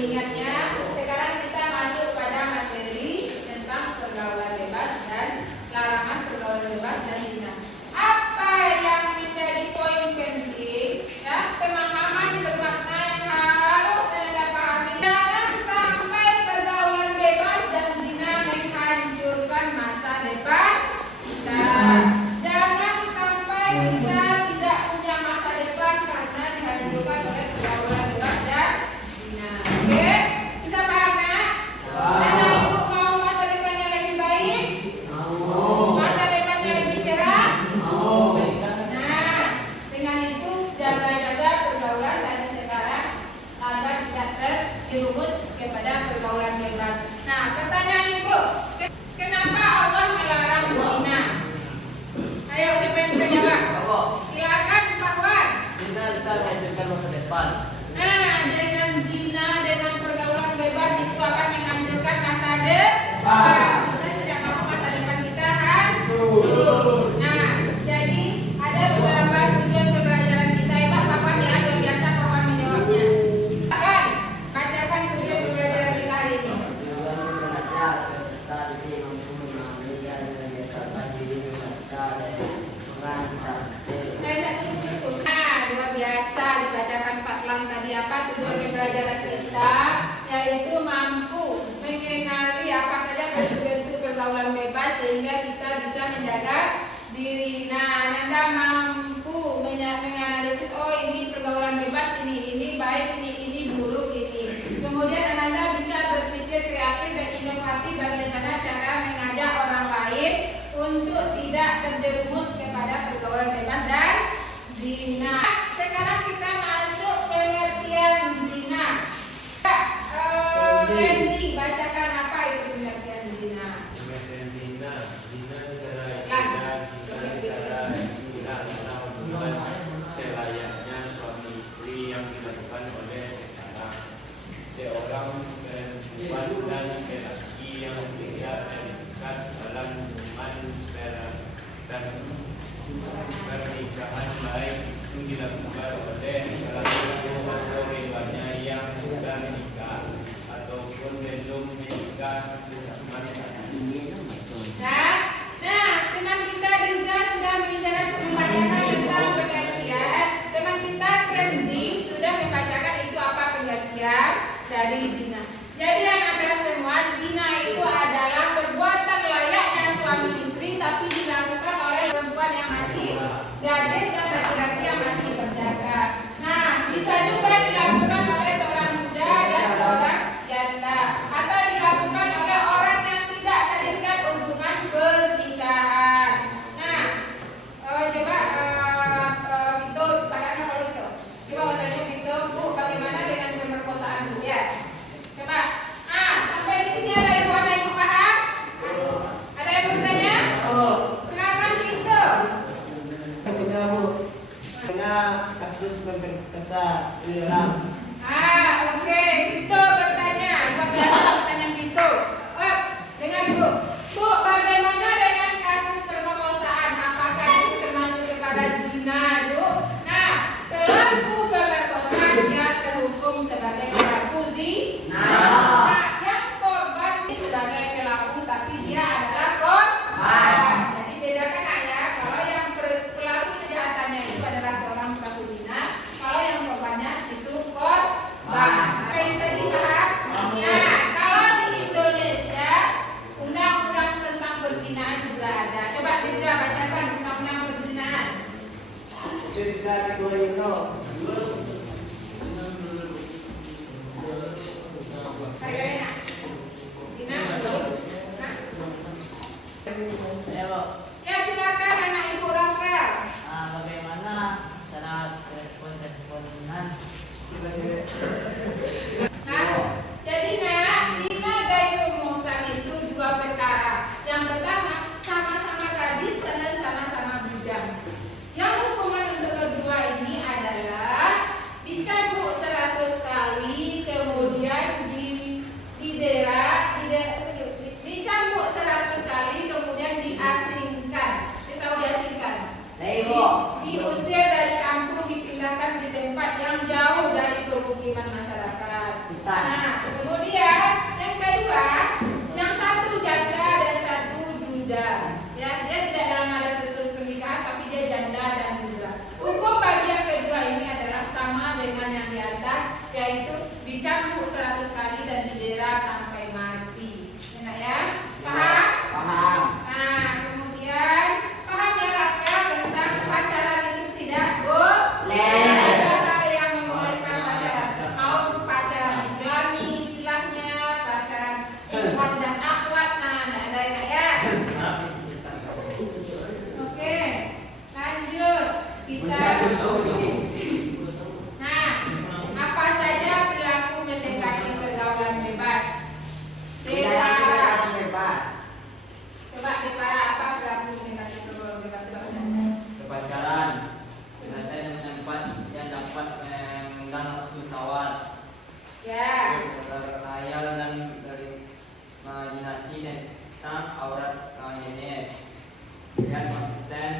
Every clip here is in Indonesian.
mengingatnya. Sekarang kita masuk pada materi tentang pergaulan bebas dan larangan pergaulan bebas dan zina. Apa yang menjadi poin penting ya, pemahaman bermakna yang harus Anda pahami. Jangan sampai pergaulan bebas dan zina menghancurkan masa depan kita. Jangan sampai kita tidak punya masa depan karena dihancurkan oleh pergaulan bebas dan zina. Oke, kita paham ya? Anak ibu mau masa depannya lebih baik? Masa depannya lebih cerah? Nah, dengan itu jaga-jaga pergaulan dari sekarang agar tidak terjerumus kepada pergaulan bebas. Nah, pertanyaan ibu, kenapa Allah melarang zina? Ayo siapa yang bisa jawab? Silakan Pak Wan. Zina bisa menghancurkan masa depan. Nah, dengan zina, dengan pergaulan bebas itu akan menghancurkan masa depan. Kita tidak mau masa depan kita hancur. Nah, jadi ada beberapa tujuan pembelajaran kita. Pak Wan ya, luar biasa Pak Wan menjawabnya. Kan, bacakan tujuan pembelajaran kita hari ini. Nah, luar biasa dibacakan Pak Lang tadi apa tujuan pembelajaran kita, yaitu mampu mengenali apa saja bentuk-bentuk pergaulan bebas sehingga kita bisa menjaga diri. Nah, Anda mampu menganalisis, oh ini pergaulan bebas, ini baik, ini buruk, ini. Kemudian Anda bisa berpikir kreatif dan inovatif bagaimana cara mengajak orang lain untuk tidak terjerumus kepada pergaulan bebas dan zina. Sekarang kita masuk pengertian zina. Randy, bacakan apa itu pengertian zina? Pengertian zina secara istilah secara guna hubungan selayaknya suami istri yang dilakukan oleh seorang perempuan dan lelaki yang tidak terikat dalam hubungan pernikahan, baik itu dilakukan oleh salah satu atau keduanya yang sudah menikah ataupun belum menikah bersama Nah, teman kita juga sudah membacakan tentang pengertian. Teman kita Randy sudah membacakan itu apa pengertian dari zina. Jadi anak-anak semua, zina itu adalah perbuatan layaknya suami istri tapi dilakukan oleh perempuan yang masih gadis dan laki-laki yang masih berjaga. Nah, bisa juga dilakukan oleh seorang muda dan seorang janda, atau dilakukan oleh orang yang tidak terikat hubungan pernikahan. Nah, coba Vito, bagaimana kalau gitu? Coba tanya Vito, Bu, bagaimana dengan pemerkosaan Bu ya? Coba, sampai di sini ada ibu, ada ibu paham? Ada yang bertanya? Silakan Vito. Ketika Bu, karena kasus berkesan di dalam. Oke, Vito bertanya. Luar biasa pertanyaan Vito. Dengar Bu. Bu, bagaimana dengan kasus pemerkosaan? Apakah itu termasuk kepada zina, Bu? Nah, pelaku pemerkosaan dia terhukum sebagai pelaku zina. Yang korban sebagai pelaku tapi dia adalah korban. Jadi bedakan ya. Kalau yang pelaku kejahatannya itu adalah orang pelaku zina, kalau yang korbannya itu korban. Ya. Berkhayal dan berimajinasi tentang aurat nenek. Dan konsisten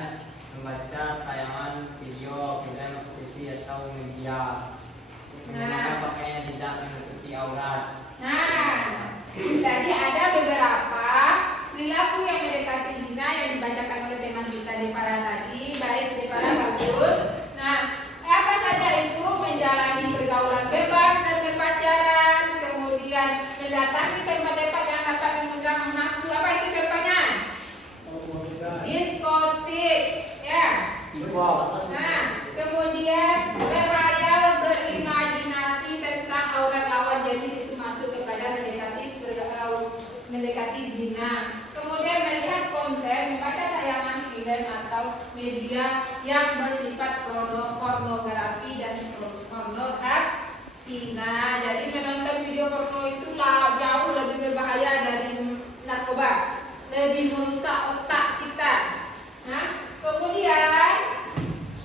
membaca tayangan video, film, TV atau media. Menggunakan pakaian yang tidak menutupi aurat. Nah, jadi ada beberapa perilaku yang mendekati zina yang dibacakan oleh teman kita di para tadi, baik di para bagus. Nah, apa saja itu? Menjalani pergaulan bebas dan berpacaran, kemudian mendatangi tempat-tempat yang dapat mengundang nafsu. Apa itu contohnya? Diskotik, ya. Nah, kemudian berhayal, berimajinasi tentang aurat lawan jenis itu masuk kepada mendekati zina. Kemudian melihat konten, membaca tayangan film atau media yang bersifat pornografi dan pornografi. Nah, jadi menonton video porno itu jauh lebih berbahaya dari narkoba, lebih merusak otak kita. Nah, kemudian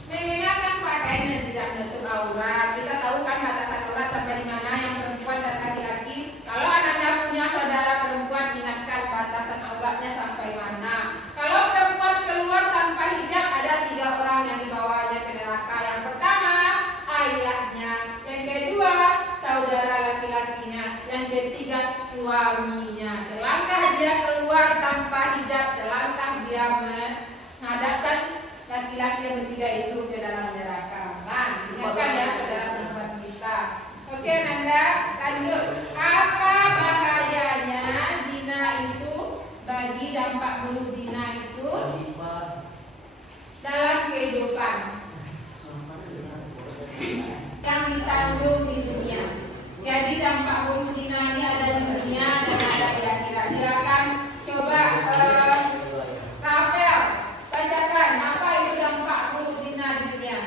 mengenakan pakaian yang tidak menutup aurat. Kita tahu kan batasan aurat sampai di mana yang perempuan dan laki-laki. Kalau Anda punya saudara perempuan, ingatkan batasan auratnya sampai mana. Kalau perempuan keluar tanpa hijab, ada 3 orang yang dibawanya ke neraka. Yang pertama, ayahnya. Yang kedua, saudara laki-lakinya. Yang ketiga, suaminya. Selangkah dia keluar tanpa hijab, selangkah dia menghadapkan laki-laki yang bertiga itu ke dalam neraka. Nah, ingatkan ya saudara perempuan kita. Oke, Nanda, lanjut. Apa bahayanya zina itu bagi dampak buruk zina itu dalam kehidupan yang ditanggung di dunia? Jadi dampak buruk zina ini ada di dunia dan ada di akhirat. Silakan coba Rafael bacakan apa itu dampak buruk zina di dunia.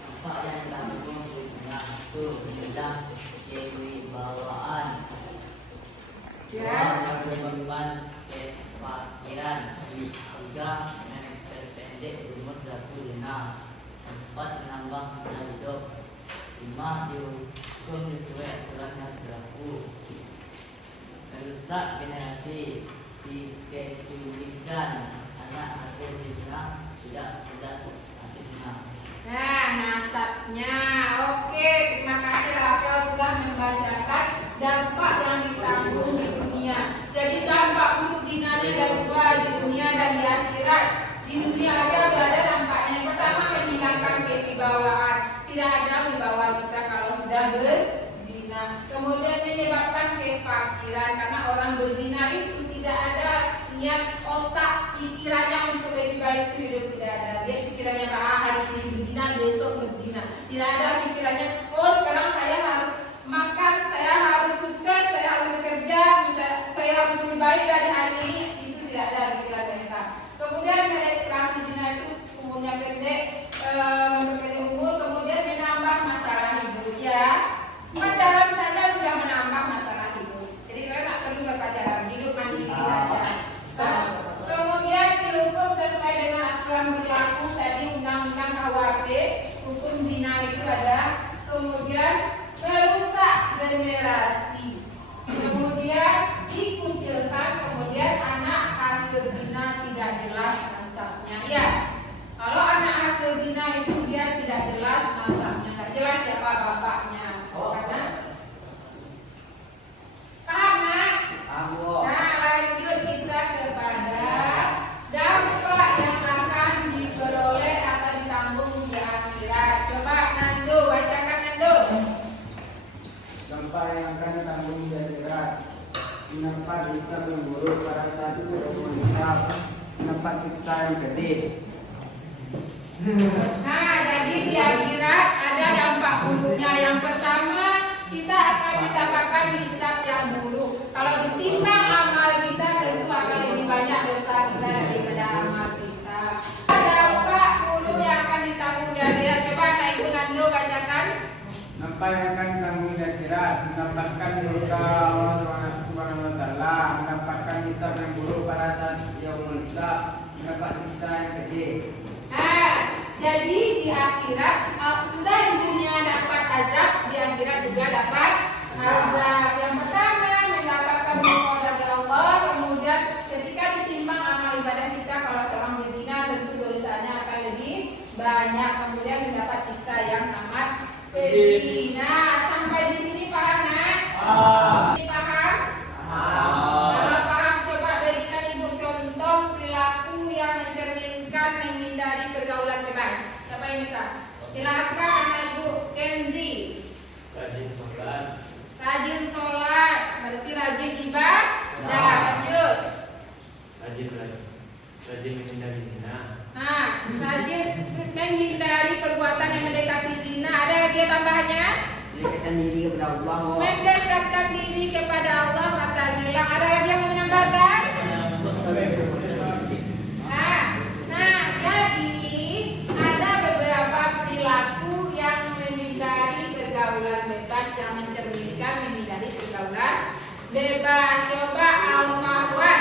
Dampak yang ditanggung di dunia itu adalah kewibawaan. Yang menyebabkan kefakiran. 3. Memperpendek umur pelaku zina. 4. Menambah masa hidup. 5. Dihukum sesuai aturan yang berlaku. Merusak generasi. Dikecualikan anak hasil zina tidak hasil zina. Nah, nasabnya. Oke, terima kasih Rafael sudah membacakan dampak yang ditanggung di dunia. Jadi dampak buruk zina ini ada 2 di dunia dan di akhirat. Di dunia aja sudah ada dampaknya. Yang pertama, menghilangkan kewibawaan. Tidak ada wibawa kita kalau sudah berzina. Kemudian menyebabkan kefakiran karena orang berzina itu tidak ada niat otak pikirannya untuk lebih baik itu hidup, tidak ada. Dia pikirannya hari ini berzina, besok berzina. Tidak ada pikirannya, oh sekarang saya harus makan, saya harus sukses, saya harus bekerja, saya harus lebih baik dari hari ini. Itu tidak ada pikiran mereka. Kemudian pelaku zina itu umurnya pendek, memperpendek umur, kemudian menambah masalah hidup ya. Pacaran saja sudah menambah masalah hidup. Jadi kalian tak perlu berpacaran, hidup mandiri saja. Kemudian dihukum sesuai dengan aturan berlaku tadi undang-undang KUHP. Hukum zina itu ada. Kemudian merusak generasi. Kemudian dikucilkan. Kemudian anak hasil zina tidak jelas nasabnya. Ya, kalau anak hasil zina itu dia tidak jelas nasabnya, tidak jelas siapa bapaknya. Karena nah, lanjut kita kepada dampak yang akan diperoleh atau ditanggung di akhirat. Coba Nando, bacakan Nando. Dampak yang akan ditanggung di akhirat. Mendapat hisab yang buruk pada saat itu hisab, mendapat siksa yang pedih. Nah, jadi di akhirat ada dampak buruknya. Yang pertama, kita akan mendapatkan hisab yang buruk. Kalau ditimbang amal kita, tentu akan lebih banyak dosa kita daripada amal kita. Dampak buruk yang akan ditanggung di akhirat. Coba Kak Ibu Nando bacakan. Dampak yang akan ditanggung di akhirat, mendapatkan murka Allah Subhanahu wa Ta'ala, mendapatkan hisab yang buruk pada saat yaumul hisab, mendapat siksa yang pedih. Nah, jadi di akhirat sudah di dunia dapat azab, di akhirat keji. Nah, sampai di sini paham nak? Ini paham? Kalau paham, coba berikan ibu contoh perilaku yang mencerminkan menghindari pergaulan bebas. Siapa yang bisa? Silakan anak ibu. Kenzi. Rajin sholat. Rajin sholat, berarti rajin ibadah. Lanjut. Rajin menghindari zina. Nah, rajin menghindari perbuatan yang mendekati zina. Ada lagi tambahannya? Mendekatkan diri kepada Allah. Mendekatkan diri kepada Allah mata gilang. Ada lagi yang mau menambahkan? Nah, jadi ada beberapa perilaku yang menghindari pergaulan bebas, yang mencerminkan menghindari pergaulan bebas. Coba Al-Mahwan,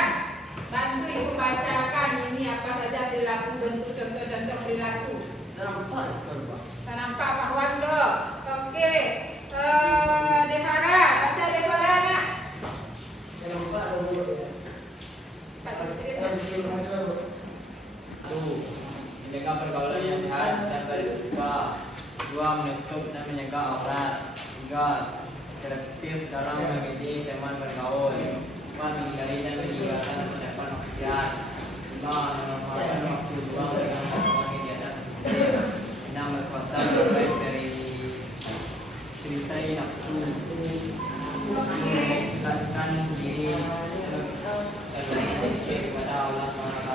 bantu ibu bacakan ini apa saja perilaku, bentuk contoh-contoh perilaku. Nampak Pak Wando. Oke. Devara, baca Devara nak. Menjaga pergaulan yang sehat dan berisiko. 2. Menutup dan menjaga aurat. 3. Selektif dalam memilih teman bergaul. 4. Menghindari dan meninggalkan tindakan maksiat. 5. Memanfaatkan waktu luang dengan melakukan kegiatan positif. 6. Berpuasa terbaik dari cerita nafsu. 7. Mendekatkan diri kepada Allah SWT.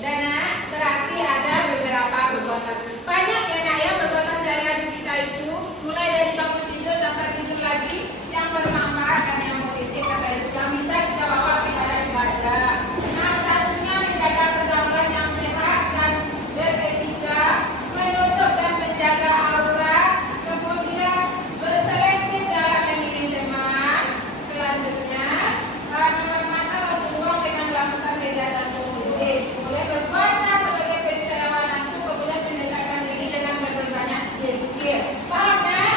Dan nak, berarti ada beberapa perbuatan. Banyak ya nak ya perbuatan sehari-hari kita itu, mulai dari bangun tidur sampai tidur lagi, yang bermanfaat dan yang positif kata itu, yang bisa kita bawa kepada ibadah. Nah, satunya menjaga pergaulan yang sehat dan beretika, menutup dan menjaga aurat, kemudian berselektif dalam memilih teman. Selanjutnya, memanfaatkan waktu luang dengan melakukan kegiatan positif. Kemudian berpuasa sebagai pencerahan nafsu, kemudian mendekatkan diri dengan berbanyak zikir. Paham tak?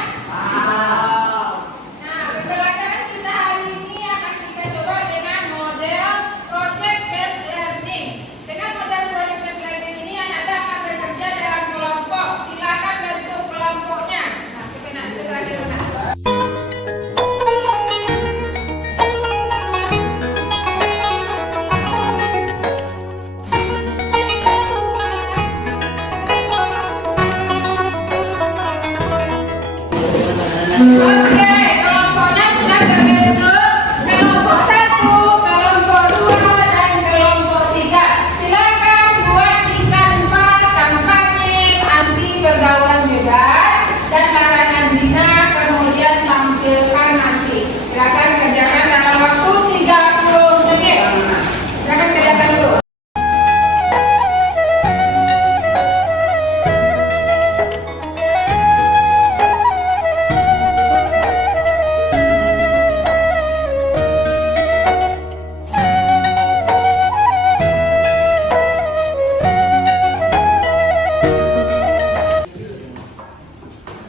Nah, pembelajaran kita hari ini akan kita coba dengan model project based learning. Dengan model project based learning ini Anda akan bekerja dalam kelompok. Silakan bentuk kelompoknya. Nah, kita nanti terakhir nak. Oke, kelompoknya sudah terbentuk. Kelompok 1, kelompok 2, dan kelompok 3. Silakan buat ikan 4 kampanye anti pergaulan bebas dan larangan zina, kemudian tampilkan nanti. Silakan kerjakan dalam waktu 30 menit. Silakan kerjakan dulu.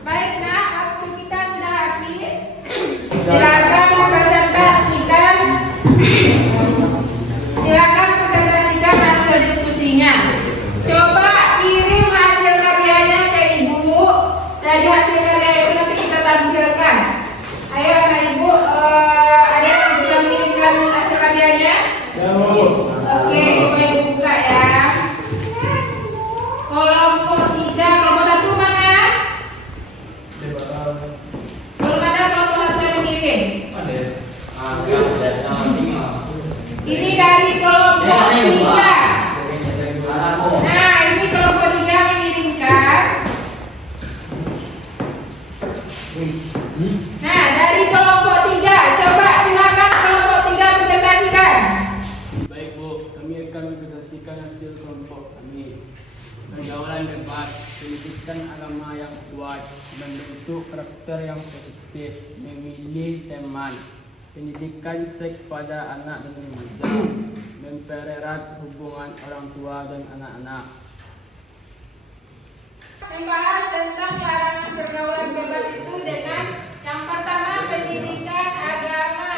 Baik nak, waktu kita sudah habis. Silakan presentasikan. Silakan presentasikan hasil diskusinya. Coba kirim hasil karyanya ke ibu. Dari hasil karya itu nanti kita tampilkan. Ayo anak ibu, ada yang bisa mengirimkan hasil karyanya? Oke, boleh buka ya. Kelompok 3, kelompok 1 mana? Belum ada kelompok 1 yang mengirim. Ini dari kelompok 3. Nah, ini kelompok 3 mengirimkan. Nah, dari kelompok 3, coba silakan kelompok 3 presentasikan. Baik Bu, kami akan mempresentasikan hasil kelompok kami. Pergaulan bebas, pendidikan agama yang kuat, membentuk karakter yang positif, memilih teman, pendidikan seks pada anak dan remaja, mempererat hubungan orang tua dan anak-anak. Membahas tentang larangan pergaulan bebas itu dengan yang pertama pendidikan agama,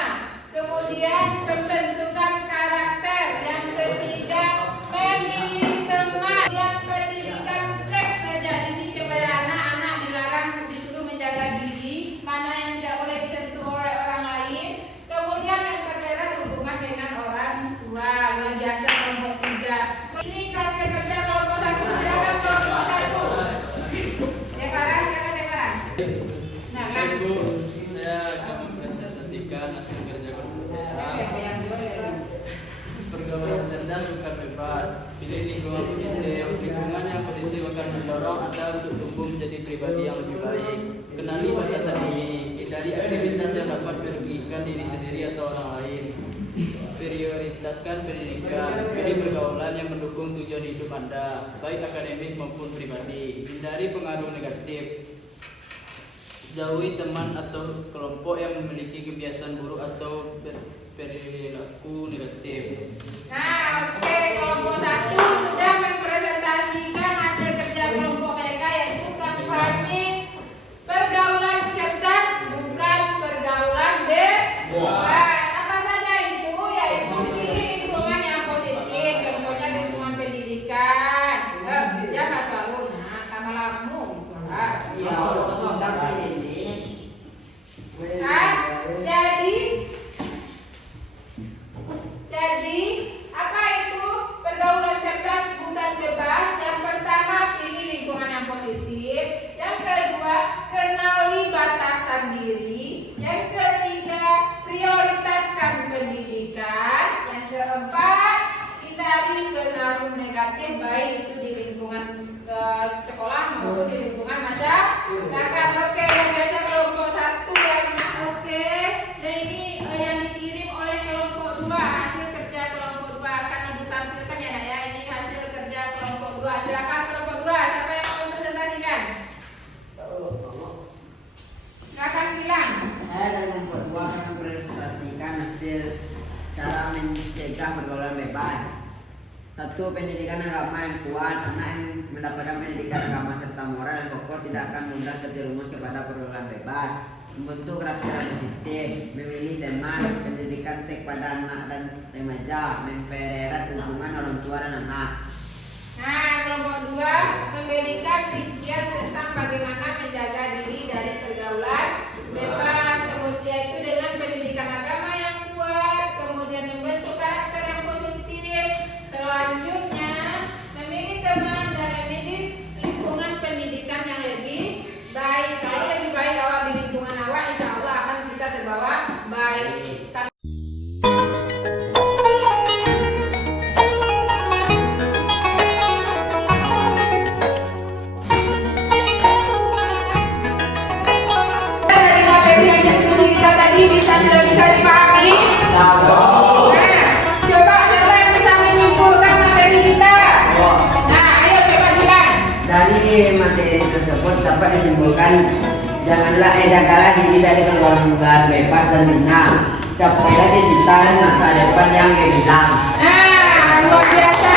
kemudian pembentukan karakter, yang ketiga memilih teman, yang pendidikan seks sejak dini kepada anak-anak dilarang Nah kan, Bu, saya akan mempresentasikan hasil kerja kelompok saya. kayak yang dua ya. Pergaulan cerdas bukan bebas. Pilih lingkungan positif. Lingkungan yang positif akan mendorong Anda untuk tumbuh menjadi pribadi yang lebih baik. Kenali batasan diri. Hindari aktivitas yang dapat merugikan diri sendiri atau orang lain. Prioritaskan pendidikan. Pilih pergaulan yang mendukung tujuan hidup Anda, baik akademis maupun pribadi. Hindari pengaruh negatif. Jauhi teman atau kelompok yang memiliki kebiasaan buruk atau perilaku negatif. Nah, oke, kelompok 1 sudah mempresentasikan hasil kerja kelompok mereka, yaitu kampanye pergaulan cerdas bukan pergaulan bebas. Apa saja itu? Yaitu pilih lingkungan yang positif, contohnya lingkungan pendidikan. Jangan selalu tambah lamu. Iya, sebentar ini. Jadi apa itu pergaulan cerdas bukan bebas? Yang pertama, pilih lingkungan yang positif. Yang kedua, kenali batasan diri. Yang ketiga, prioritaskan pendidikan. Yang keempat, hindari pengaruh negatif baik itu di lingkungan sekolah maupun di lingkungan masyarakat. Oke, yang biasa kelompok 1 lainnya. Oke, nah ini yang dikirim oleh kelompok 2. Hasil kerja kelompok 2 akan Ibu tampilkan ya, Nak, ya. Ini hasil kerja kelompok 2. Silakan kelompok 2, siapa yang mau presentasikan? Silakan Gilang. Saya dari kelompok 2 akan mempresentasikan hasil cara mencegah pergaulan bebas. 1. Pendidikan agama yang kuat. Anak yang mendapatkan pendidikan agama serta moral yang kokoh tidak akan mudah terjerumus kepada pergaulan bebas. Membentuk karakter positif, memilih teman, pendidikan seks pada anak dan remaja, mempererat hubungan orang tua dan anak. Nah, kelompok 2 memberikan rincian tentang bagaimana menjaga diri dari pergaulan bebas. Kemudian itu dengan pendidikan agama yang kuat, kemudian membentuk karakter yang positif. Selanjutnya, memilih teman dan memilih lingkungan pendidikan yang lebih baik. Kalau lebih baik awak di lingkungan awak, insya Allah akan kita terbawa baik. Tidak bisa dipahami. Nah, coba siapa yang bisa menyimpulkan materi kita? Nah, ayo coba bilang. Dari materi tersebut dapat disimpulkan janganlah edakanlah diri dari pergaulan bebas dan zina. Capailah cita dan masa depan yang gemilang. Nah, luar biasa.